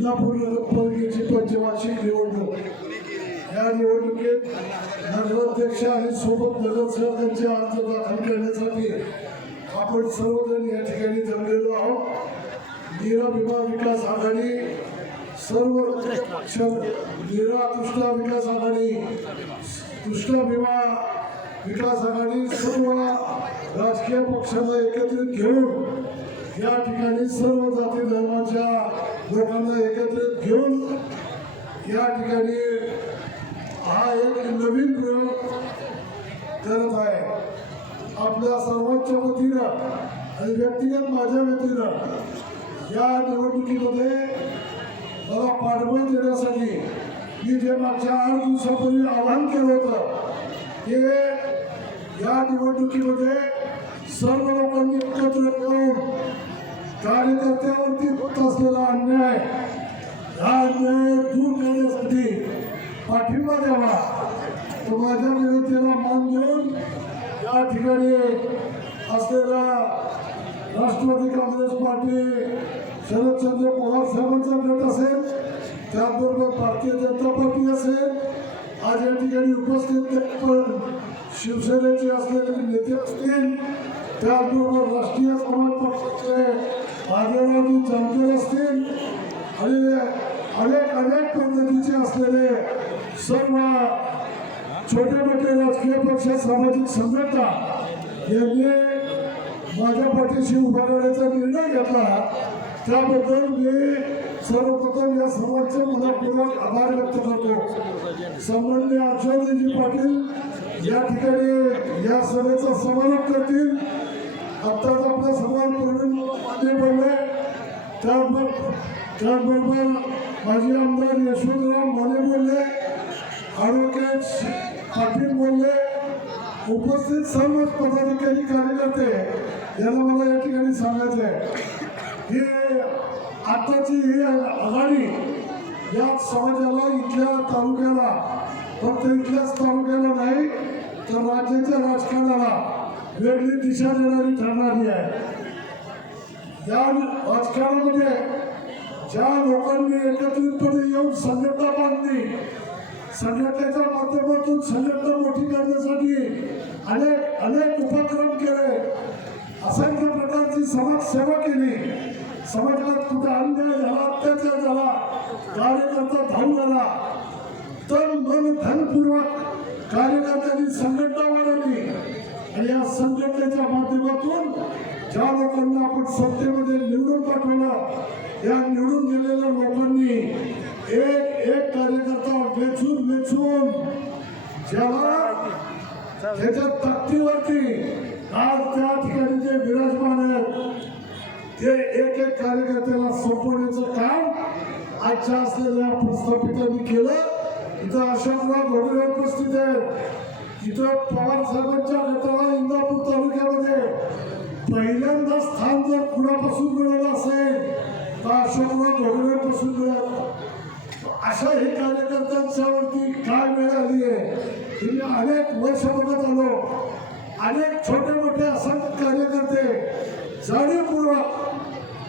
इंदापूर नगरपालिकेची पंचवार्षिक निवडणूक. या निवडणुकीत नगराध्यक्ष आणि सोबत नगरसेवकांचे अर्ज दाखल करण्यासाठी आपण सर्वजण या ठिकाणी जमलेलो आहोत. नीरा विमा विकास आघाडी सर्व पक्ष नीरा कृष्णा विकास आघाडी कृष्णा विमा विकास आघाडी सर्व राजकीय पक्षांना एकत्रित घेऊन या ठिकाणी सर्व जाती धर्माच्या लोकांना एकत्रित घेऊन या ठिकाणी हा एक नवीन प्रयोग करत आहे. आपल्या सर्वांच्या वतीनं आणि व्यक्तिगत माझ्या वतीनं या निवडणुकीमध्ये मला पाठबळ देण्यासाठी मी जे मागच्या आठ दिवसापूर्वी आवाहन केलं होतं ते या निवडणुकीमध्ये सर्व लोकांनी एकत्र येऊन कार्यकर्त्यावरती होत असलेला अन्याय हा अन्याय दूर करण्यासाठी पाठिंबा द्यावा. तो माझ्या विनंतीला मान देऊन या ठिकाणी असलेला राष्ट्रवादी काँग्रेस पार्टी शरदचंद्र पवार साहेबांचा गट असेल त्याचबरोबर भारतीय जनता पार्टी असेल आज या ठिकाणी उपस्थित पण शिवसेनेचे असलेले नेते असतील त्याचबरोबर राष्ट्रीय समाज पक्षाचे आदरणातून जामखेड असतील आणि अनेक अनेक पद्धतीचे असलेले सर्व छोटे मोठे राजकीय पक्ष सामाजिक संघटना यांनी माझ्या पाठीशी उभा राहण्याचा निर्णय घेतला. त्याबद्दल मी सर्वप्रथम या सर्वांचे मनपूर्वक आभार व्यक्त करतो. सन्मान्य हर्षवर्धनजी पाटील या ठिकाणी या सभेचा समारोप करतील. आत्ताच आपला सन्मान प्रवीण माने बोलले. त्याबरोबर त्याचबरोबर माजी आमदार यशवंतराव माने बोलले. ॲडव्होकेट पाटील बोलले. उपस्थित सर्व पदाधिकारी कार्यकर्ते याला मला या ठिकाणी सांगायचं आहे ही आताची ही आघाडी या समाजाला इथल्या तालुक्याला फक्त इथल्याच तालुक्याला नाही तर राज्याच्या राजकारणाला वेगळी दिशा देणारी ठरणारी आहे. या राजकारणामध्ये ज्या लोकांनी एकत्रितपणे येऊन संघटना बांधली संघटनेच्या माध्यमातून संघटना मोठी करण्यासाठी अनेक अनेक उपक्रम केले. असंख्य प्रकारची समाजसेवा केली. समाजात कुठे अन्याय झाला अत्याचार झाला कार्यकर्ता धावून झाला तर मन धनपूर्वक कार्यकर्त्यांनी संघटना आणि या संघटनेच्या माध्यमातून ज्या लोकांना आपण सत्तेमध्ये निवडून पाठवलं या निवडून गेलेल्या लोकांनी एक एक कार्यकर्ता वेचून वेचून ज्याला त्याच्या ताकदीवरती आज त्या ठिकाणी जे विराजमान आहेत ते एक एक कार्यकर्त्याला सोपवण्याचं काम आजच्या असलेल्या प्रस्थापितांनी केलं. इथं अशा घोडे उपस्थित आहेत. इथं पवार साहेबांच्या गटाला इंदापूर तालुक्यामध्ये पहिल्यांदा स्थान जर कुणापासून मिळालं असेल तर अशोकराव घोडवेपासून मिळालं. अशा हे कार्यकर्त्यांच्यावरती काय वेळ आली आहे? मी अनेक वर्ष बघत आलो. अनेक छोटे मोठे असंख्य कार्यकर्ते जाणीवपूर्वक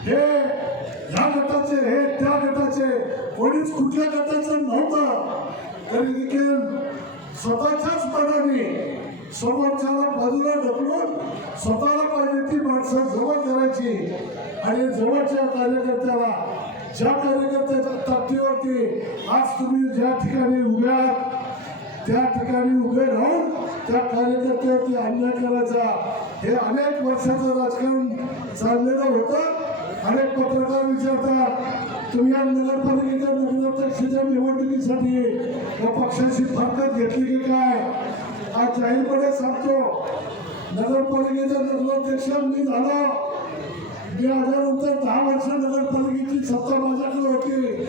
हे ह्या गटाचे हे त्या गटाचे कोणीच कुठल्या गटाचं नव्हतं. तरी देखील स्वतःच्याच मनाने समोरच्याला बाजूला ढकलून स्वतःला पाहिजे ती माणसं जवळ करायची. आणि जवळच्या कार्यकर्त्याला ज्या कार्यकर्त्याच्या ताकदीवरती आज तुम्ही ज्या ठिकाणी उभे आहात त्या ठिकाणी उभे राहून त्या कार्यकर्त्यावरती अन्याय करायचा. हे अनेक वर्षाचं राजकारण चाललेलं होतं. अनेक पत्रकार विचारतात तुम्ही या नगरपालिकेच्या नगरपक्षाच्या निवडणुकीसाठी या पक्षाची फारकत घेतली की काय? आज जाहीरपणे सांगतो नगरपालिकेचा नगराध्यक्ष मी झालो. मी आल्यानंतर दहा वर्ष नगरपालिकेची सत्ता माझ्याकडे होती.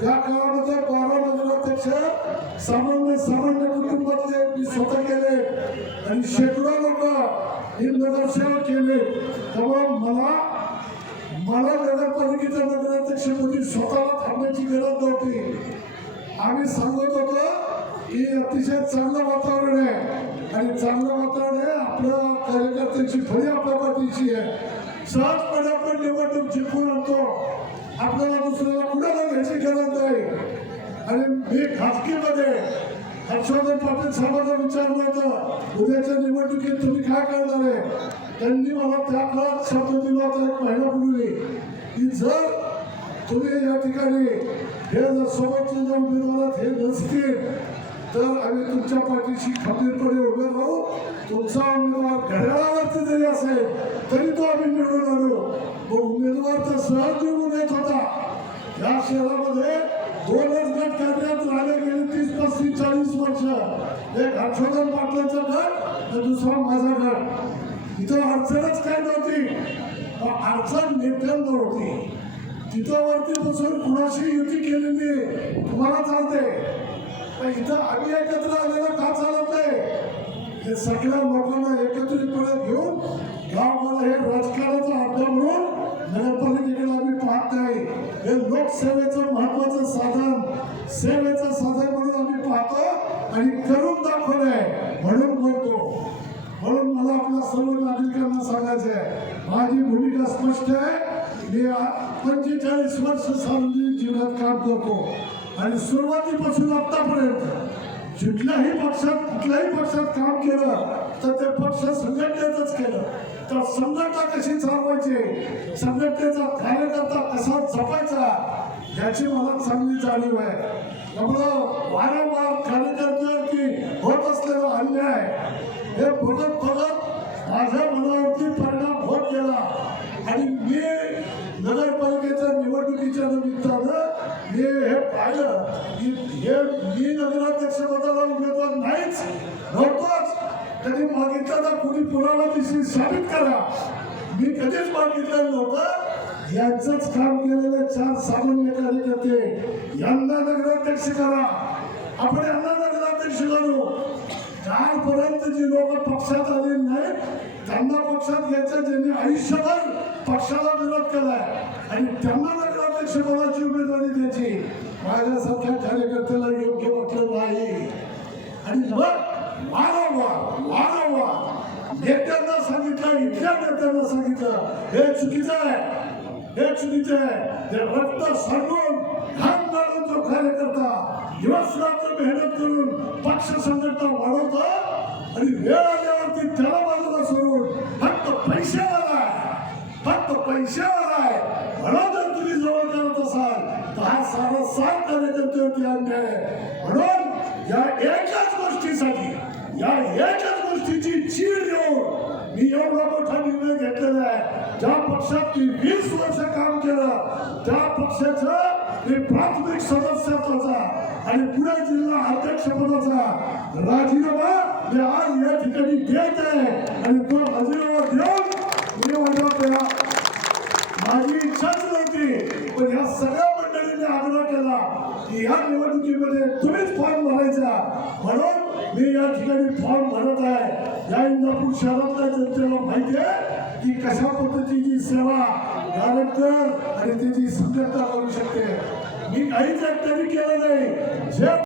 त्या काळामध्ये बारा नगराध्यक्ष सामान्य सामान्य कुटुंबातले मी स्वतः केले. आणि शेकडो लोक हे नगरसेवक केले. त्यामुळे मला मला नगरपालिकेच्या नगराध्यक्षपदी स्वतःला थांबण्याची गरज नव्हती आम्ही सांगत होतो की अतिशय चांगलं वातावरण आहे. आणि चांगलं वातावरण आहे आपल्या कार्यकर्त्यांची फळी आपल्या पाठीची आहे. सहजपणे आपण निवडणूक जिंकून आणतो. आपल्याला दुसऱ्याला कुणाला घ्यायची गरज नाही. आणि मी खासगीमध्ये हर्षवर्धन पाटील साहेबांना विचारलं होतं उद्याच्या निवडणुकीत तुम्ही काय करणार आहे? त्यांनी मला त्या काळात शब्द दिला होता एक महिन्यापूर्वी की जर तुम्ही या ठिकाणी हे जर सोबतचे जर उमेदवारात हे नसतील तर आम्ही तुमच्या पाठीशी खंबीरपणे उभे राहू. तुमचा उमेदवार घड्याळावरती जरी असेल तरी तो आम्ही निवडून आलो मग उमेदवार तर सहज निवडून येत होता. या शहरामध्ये दोनच गट करण्यात राहिले गेले तीस पस्तीस चाळीस वर्ष. एक हर्षवर्धन पाटलाचा गट तर दुसरा माझा गट. तिथं अडचणच काय नव्हती. अडचण नेत्यांना नव्हती. तिथं वरती बसून कुणाशी युती केलेली तुम्हाला चालते. पण इथं आम्ही एकत्र आलेलं का चालत नाही हे सगळ्या लोकांना एकत्रितपणे घेऊन गावामध्ये हे राजकारणाचा अड्डा म्हणून नगरपालिकेकडे आम्ही पाहत नाही हे लोकसेवेचं महत्वाचं साधन सेवेचं साधन म्हणून आम्ही पाहतो आणि करून दाखवलंय म्हणून बोलतो. आम्हाला सर्व नागरिकांना सांगायचं आहे. माझी भूमिका स्पष्ट आहे. मी पंचेचाळीस वर्ष सार्वजनिक जीवनात काम करतो. आणि सुरुवातीपासून आतापर्यंत कुठल्याही पक्षात कुठल्याही पक्षात काम केलं तर ते पक्ष संघटनेतच केलं. तर संघटना कशी चालवायची? संघटनेचा कार्यकर्ता कसा जपायचा? याची मला चांगली जाणीव आहे. त्यामुळं वारंवार कार्यकर्त्यांवरती होत असलेला अन्याय हे बघत बघत माझ्या मनावरती परिणाम होत गेला. आणि मी नगरपालिकेच्या निवडणुकीच्या निमित्तानं मी हे पाहिलं की हे मी नगराध्यक्ष पदाला उमेदवार नाहीच नव्हतोच. कधी मागितलं तर कुणी पुरावा दिवशी साबित करा. मी कधीच मागितलं नव्हतं. यांचंच काम केलेले चार सामान्य कार्यकर्ते यांना नगराध्यक्ष करा. आपण यांना नगराध्यक्ष करू. कालपर्यंत जी लोक पक्षात आले नाही त्यांना पक्षात घ्यायचं ज्यांनी आयुष्यभर पक्षाला विरोध केलाय. आणि त्यांना नगराध्यक्ष पदाची उमेदवारी द्यायची. माझ्यासारख्या कार्यकर्त्याला योग्य वाटलं नाही. आणि मग वारंवार वारंवार नेत्यांना सांगितलं इथल्या नेत्यांना सांगितलं हे चुकीचं आहे हे चुकीचं आहे. ते रक्त सांगून घाम गाळून जो कार्यकर्ता दिवस रात्र मेहनत करून पक्ष संघटना वाढवतो आणि वेळ आल्यावरती त्याला बाजूला सोडून फक्त पैशावर आहे. फक्त पैशावर आहे. म्हणून जर तुम्ही जवळ करत असाल तर हा सारा सात कार्यकर्त्यावरती अन्याय आहे. म्हणून या एकाच गोष्टीसाठी या एकाच गोष्टीची चीड येऊन मी एवढा मोठा निर्णय घेतलेला आहे. ज्या पक्षात मी वीस वर्ष काम केलं त्या पक्षाचं मी प्राथमिक सदस्यत्वाचा आणि पुणे जिल्हा अध्यक्षपदाचा राजीनामा मी आज या ठिकाणी घेत आहे. आणि तो राजीनामा देऊन मी माझ्या माझी इच्छाच नव्हती पण ह्या सगळ्या मंडळींनी आग्रह केला की ह्या निवडणुकीमध्ये तुम्हीच फॉर्म भरायचा. म्हणून मी या ठिकाणी फॉर्म भरत आहे. या इंदापूर शहरातल्या जनतेला माहिती आहे की कशा पद्धतीची सेवा डायरेक्टर आणि त्याची संघटना करू शकते. मी काहीच केला केलं नाही. जे